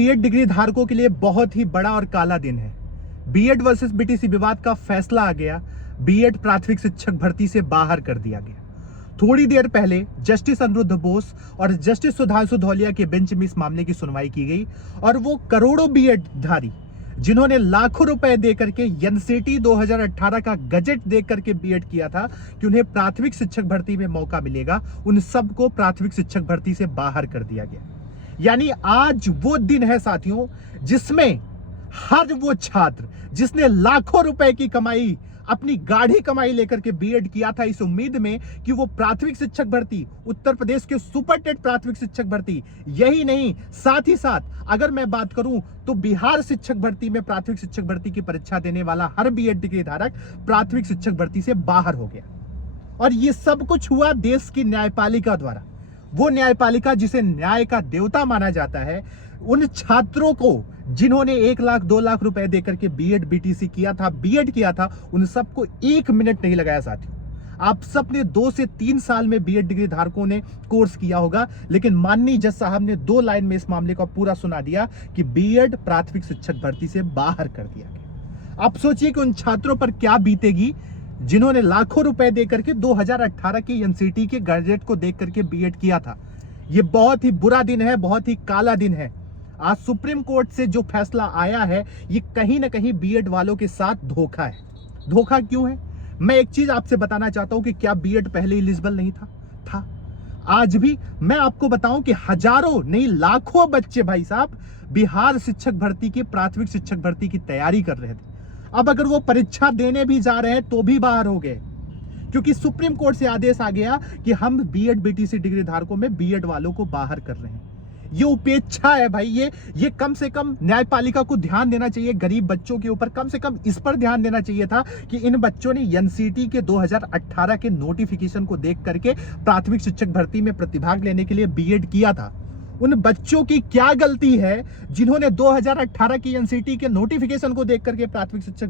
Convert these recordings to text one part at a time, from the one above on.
BEd degree धारकों के लिए बहुत ही बड़ा और काला दिन है। बीएड वर्सेस बीटीसी विवाद का फैसला आ गया। बीएड प्राथमिक शिक्षक भर्ती से बाहर कर दिया गया। थोड़ी देर पहले जस्टिस अनिरुद्ध बोस और जस्टिस सुधांशु धौलिया के बेंच में इस मामले की सुनवाई की गई और वो करोड़ों बीएड धारी जिन्होंने लाखों रुपए देकर के एनसीटी 2018 का गजट देख करके बीएड किया था कि उन्हें प्राथमिक शिक्षक भर्ती में मौका मिलेगा, उन सबको प्राथमिक शिक्षक भर्ती से बाहर कर दिया गया। यानी आज वो दिन है साथियों जिसमें हर वो छात्र जिसने लाखों रुपए की कमाई, अपनी गाढ़ी कमाई लेकर के बीएड किया था इस उम्मीद में कि वो प्राथमिक शिक्षक भर्ती, उत्तर प्रदेश के सुपरटेट प्राथमिक शिक्षक भर्ती, यही नहीं साथ ही साथ अगर मैं बात करूं तो बिहार शिक्षक भर्ती में प्राथमिक शिक्षक भर्ती की परीक्षा देने वाला हर बीएड डिग्री धारक प्राथमिक शिक्षक भर्ती से बाहर हो गया। और ये सब कुछ हुआ देश की न्यायपालिका द्वारा। वो न्यायपालिका जिसे न्याय का देवता माना जाता है, उन छात्रों को जिन्होंने 1 लाख 2 लाख रुपए देकर के बीएड बीटीसी किया था, बीएड किया था, उन सबको 1 मिनट नहीं लगाया साथियों। आप सब ने 2 से 3 साल में बीएड डिग्री धारकों ने कोर्स किया होगा, लेकिन माननीय जज साहब ने 2 लाइन में इस मामले को पूरा सुना दिया कि बीएड प्राथमिक शिक्षक भर्ती से बाहर कर दिया गया। आप सोचिए कि उन छात्रों पर क्या बीतेगी जिन्होंने लाखों रुपए देकर के 2018 की एनसीटी के गजट को देख करके बीएड किया था। ये बहुत ही बुरा दिन है, बहुत ही काला दिन है। आज सुप्रीम कोर्ट से जो फैसला आया है ये कहीं ना कहीं बीएड वालों के साथ धोखा है। धोखा क्यों है? मैं एक चीज आपसे बताना चाहता हूं कि क्या बीएड पहले एलिजिबल नहीं था? आज भी मैं आपको बताऊं कि हजारों नहीं लाखों बच्चे भाई साहब बिहार शिक्षक भर्ती की प्राथमिक शिक्षक भर्ती की तैयारी कर रहे थे। अब अगर वो परीक्षा देने भी जा रहे हैं तो भी बाहर हो गए, क्योंकि सुप्रीम कोर्ट से आदेश आ गया कि हम बीएड बीटीसी डिग्री धारकों में बीएड वालों को बाहर कर रहे हैं। ये उपेक्षा है भाई। ये कम से कम न्यायपालिका को ध्यान देना चाहिए गरीब बच्चों के ऊपर। कम से कम इस पर ध्यान देना चाहिए था कि इन बच्चों ने एनसीटी के 2018 के नोटिफिकेशन को देख करके प्राथमिक शिक्षक भर्ती में प्रतिभाग लेने के लिए बीएड किया था। उन बच्चों की क्या गलती है जिन्होंने 2018 की एनसीटी के नोटिफिकेशन को देख करके प्राथमिक शिक्षक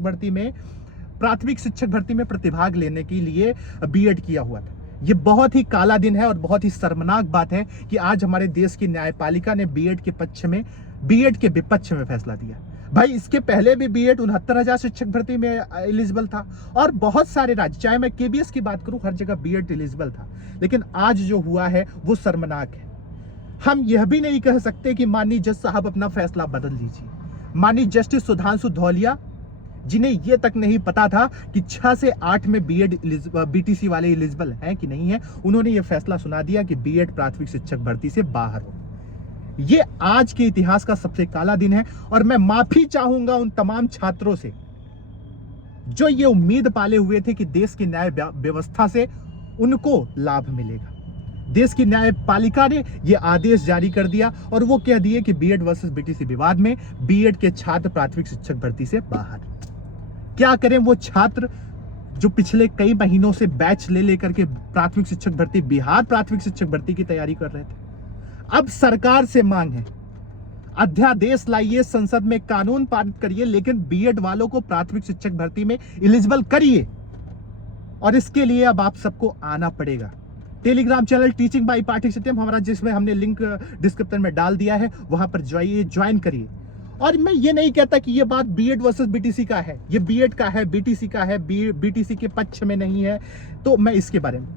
भर्ती में प्रतिभाग लेने के लिए बीएड किया हुआ था। ये बहुत ही काला दिन है और बहुत ही शर्मनाक बात है कि आज हमारे देश की न्यायपालिका ने बीएड के विपक्ष में फैसला दिया। भाई इसके पहले भी बीएड 69,000 शिक्षक भर्ती में एलिजिबल था और बहुत सारे राज्य, चाहे मैं केबीएस की बात करूं, हर जगह बीएड एलिजिबल था। लेकिन आज जो हुआ है वो शर्मनाक है। हम यह भी नहीं कह सकते कि माननीय जज साहब अपना फैसला बदल लीजिए। माननीय जस्टिस सुधांशु धौलिया जिन्हें यह तक नहीं पता था कि 6 से 8 में बीएड बीटीसी वाले एलिजिबल हैं कि नहीं है, उन्होंने यह फैसला सुना दिया कि बीएड प्राथमिक शिक्षक भर्ती से बाहर हो। यह आज के इतिहास का सबसे काला दिन है और मैं माफी चाहूंगा उन तमाम छात्रों से जो ये उम्मीद पाले हुए थे कि देश की न्याय व्यवस्था से उनको लाभ मिलेगा। देश की न्यायपालिका ने यह आदेश जारी कर दिया और वो कह दिए कि बीएड वर्सेस बीटीसी विवाद में बीएड के छात्र प्राथमिक शिक्षक भर्ती से बाहर। क्या करें वो छात्र जो पिछले कई महीनों से बैच ले लेकर के प्राथमिक शिक्षक भर्ती, बिहार प्राथमिक शिक्षक भर्ती की तैयारी कर रहे थे। अब सरकार से मांग है, अध्यादेश लाइए, संसद में कानून पारित करिए, लेकिन बीएड वालों को प्राथमिक शिक्षक भर्ती में एलिजिबल करिए। और इसके लिए अब आप सबको आना पड़ेगा। टेलीग्राम चैनल टीचिंग बाय पाठक सत्यम हमारा, जिसमें हमने लिंक डिस्क्रिप्शन में डाल दिया है, वहां पर जाइए, ज्वाइन करिए। और मैं ये नहीं कहता कि ये बात बीएड वर्सेस बीटीसी का है, ये बीएड का है, बीटीसी का है, बीटीसी के पक्ष में नहीं है। तो मैं इसके बारे में,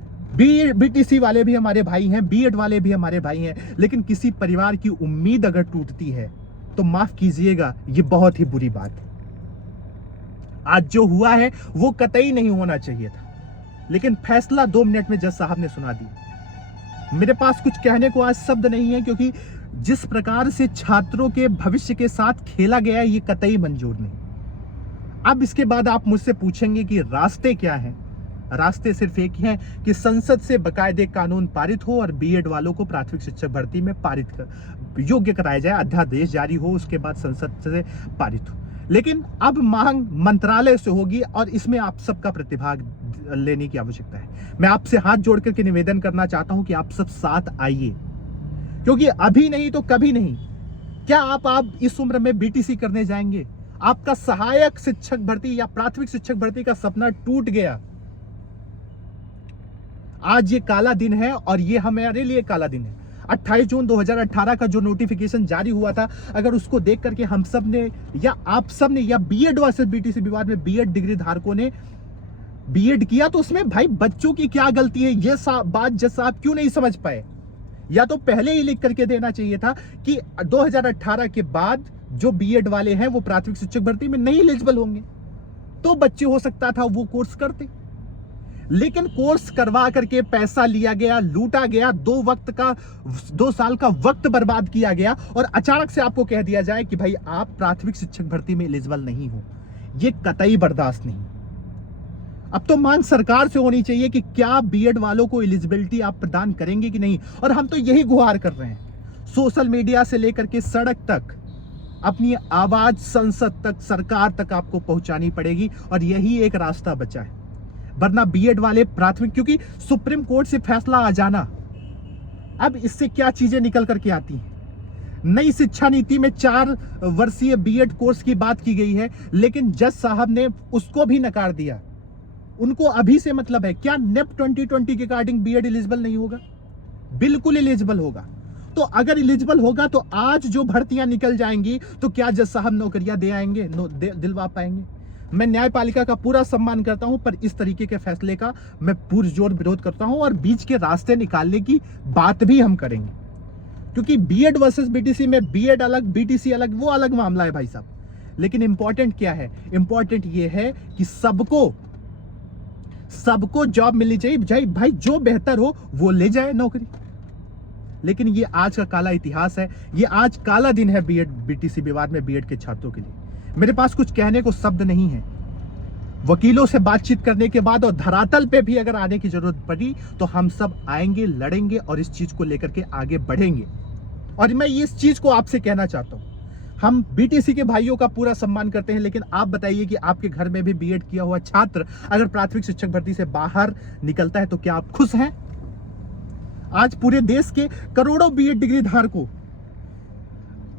बीटीसी वाले भी हमारे भाई हैं, बीएड वाले भी हमारे भाई हैं, लेकिन किसी परिवार की उम्मीद अगर टूटती है तो माफ कीजिएगा, ये बहुत ही बुरी बात है। आज जो हुआ है वो कतई नहीं होना चाहिए था, लेकिन फैसला 2 मिनट में जज साहब ने सुना दिया। मेरे पास कुछ कहने को आज शब्द नहीं है, क्योंकि जिस प्रकार से छात्रों के भविष्य के साथ खेला गया है ये कतई मंजूर नहीं। अब इसके बाद आप मुझसे पूछेंगे कि रास्ते क्या हैं? रास्ते सिर्फ एक ही हैं कि संसद से बकायदे कानून पारित हो और बीएड वालों को प्राथमिक शिक्षक भर्ती में योग्य कराया जाए, अध्यादेश जारी हो, उसके बाद संसद से पारित हो। लेकिन अब मांग मंत्रालय से होगी और इसमें आप सबका प्रतिभाग लेने की आवश्यकता है। मैं आपसे हाथ जोड़ करके निवेदन करना चाहता हूं कि आप सब साथ आइए, क्योंकि अभी नहीं तो कभी नहीं। क्या आप इस उम्र में बीटीसी करने जाएंगे? आपका सहायक शिक्षक भर्ती या प्राथमिक शिक्षक भर्ती का सपना टूट गया। आज ये काला दिन है और ये हमारे लिए काला दिन है। 28 जून 2018 का जो नोटिफिकेशन जारी हुआ था, अगर उसको देख करके हम सब ने या आप सब ने या बीएड वर्सेस बीटीसी विवाद में बीएड डिग्री धारकों ने बीएड किया, तो उसमें भाई बच्चों की क्या गलती है, ये बात जज साहब क्यों नहीं समझ पाए? या तो पहले ही लिख करके देना चाहिए था कि 2018 के बाद जो बीएड वाले हैं वो प्राथमिक शिक्षक भर्ती में नहीं एलिजिबल होंगे, तो बच्चे हो सकता था वो कोर्स करते। लेकिन कोर्स करवा करके पैसा लिया गया, लूटा गया, 2 साल का वक्त बर्बाद किया गया, और अचानक से आपको कह दिया जाए कि भाई आप प्राथमिक शिक्षक भर्ती में एलिजिबल नहीं हो। ये कतई बर्दाश्त नहीं। अब तो मांग सरकार से होनी चाहिए कि क्या बीएड वालों को एलिजिबिलिटी आप प्रदान करेंगे कि नहीं। और हम तो यही गुहार कर रहे हैं, सोशल मीडिया से लेकर के सड़क तक अपनी आवाज संसद तक, सरकार तक आपको पहुंचानी पड़ेगी, और यही एक रास्ता बचा है। वरना बीएड वाले प्राथमिक, क्योंकि सुप्रीम कोर्ट से फैसला आ जाना, अब इससे क्या चीजें निकल करके आती हैं। नई शिक्षा नीति में 4 वर्षीय बीएड कोर्स की बात की गई है, लेकिन जज साहब ने उसको भी नकार दिया। उनको अभी से मतलब है क्या नेप 2020 के अकॉर्डिंग बीएड एलिजिबल नहीं होगा? बिल्कुल एलिजिबल होगा। तो अगर एलिजिबल होगा तो आज जो भर्तियां निकल जाएंगी तो क्या जज साहब नौकरियां दे आएंगे, दिलवा पाएंगे? मैं न्यायपालिका का पूरा सम्मान करता हूं, पर इस तरीके के फैसले का मैं पुरजोर विरोध करता हूं, और बीच के रास्ते निकालने की बात भी हम करेंगे। क्योंकि बीएड वर्सेस बीटीसी में बीएड अलग, बीटीसी अलग, वो अलग मामला है भाई साहब। लेकिन इंपॉर्टेंट क्या है? इंपॉर्टेंट ये है कि सबको जॉब मिलनी चाहिए। भाई जो बेहतर हो वो ले जाए नौकरी। लेकिन ये आज का काला इतिहास है, ये आज काला दिन है बीएड बीटीसी विवाद में बीएड के छात्रों के लिए। मेरे पास कुछ कहने को शब्द नहीं है। वकीलों से बातचीत करने के बाद और धरातल पे भी अगर आने की जरूरत पड़ी तो हम सब आएंगे, लड़ेंगे और इस चीज को लेकर के आगे बढ़ेंगे। और मैं इस चीज को आपसे कहना चाहता हूं, हम बीटीसी के भाइयों का पूरा सम्मान करते हैं, लेकिन आप बताइए कि आपके घर में भी बीएड किया हुआ छात्र अगर प्राथमिक शिक्षक भर्ती से बाहर निकलता है तो क्या आप खुश हैं? आज पूरे देश के करोड़ों बीएड डिग्री धारकों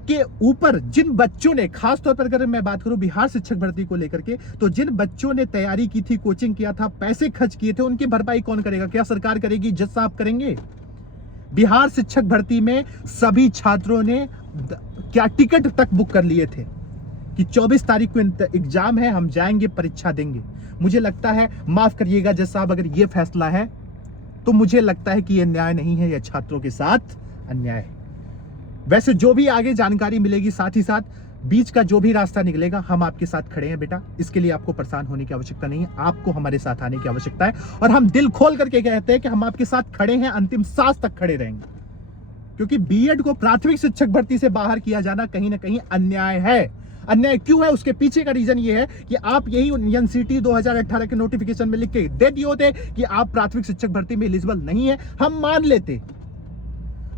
के ऊपर जिन बच्चों ने, खासतौर पर अगर मैं बात करूं बिहार शिक्षक भर्ती को लेकर के, तो जिन बच्चों ने तैयारी की थी, कोचिंग किया था, पैसे खर्च किए थे, उनकी भरपाई कौन करेगा? क्या सरकार करेगी? जज साहब करेंगे? बिहार शिक्षक भर्ती में सभी छात्रों ने क्या टिकट तक बुक कर लिए थे कि 24 तारीख को एग्जाम है, हम जाएंगे, परीक्षा देंगे। मुझे लगता है, माफ करिएगा जज साहब, अगर ये फैसला है तो मुझे लगता है कि यह न्याय नहीं है, यह छात्रों के साथ अन्याय है। वैसे जो भी आगे जानकारी मिलेगी, साथ ही साथ बीच का जो भी रास्ता निकलेगा, हम आपके साथ खड़े हैं बेटा। इसके लिए आपको परेशान होने की आवश्यकता नहीं है, आपको हमारे साथ आने की आवश्यकता है। और हम दिल खोल करके कहते हैं कि हम आपके साथ खड़े हैं, अंतिम सांस तक खड़े रहेंगे। क्योंकि बीएड को प्राथमिक शिक्षक भर्ती से बाहर किया जाना कहीं ना कहीं अन्याय है। अन्याय क्यों है? उसके पीछे का रीजन ये है कि आप यही एनसीटी 2018 के नोटिफिकेशन में लिख के दे दिए होते कि आप प्राथमिक शिक्षक भर्ती में एलिजिबल नहीं है, हम मान लेते।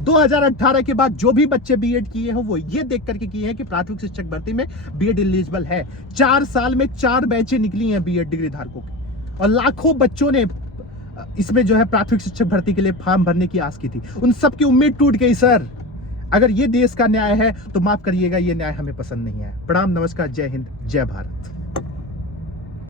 2018 के बाद जो भी बच्चे बीएड किए हैं वो ये देख करके किए हैं कि प्राथमिक शिक्षक भर्ती में बीएड एलिजिबल है। 4 साल में 4 बैचें निकली हैं बीएड डिग्री धारकों की, और लाखों बच्चों ने इसमें जो है प्राथमिक शिक्षक भर्ती के लिए फॉर्म भरने की आस की थी। उन सबकी उम्मीद टूट गई सर। अगर ये देश का न्याय है तो माफ करिएगा, ये न्याय हमें पसंद नहीं है। प्रणाम, नमस्कार, जय हिंद, जय भारत।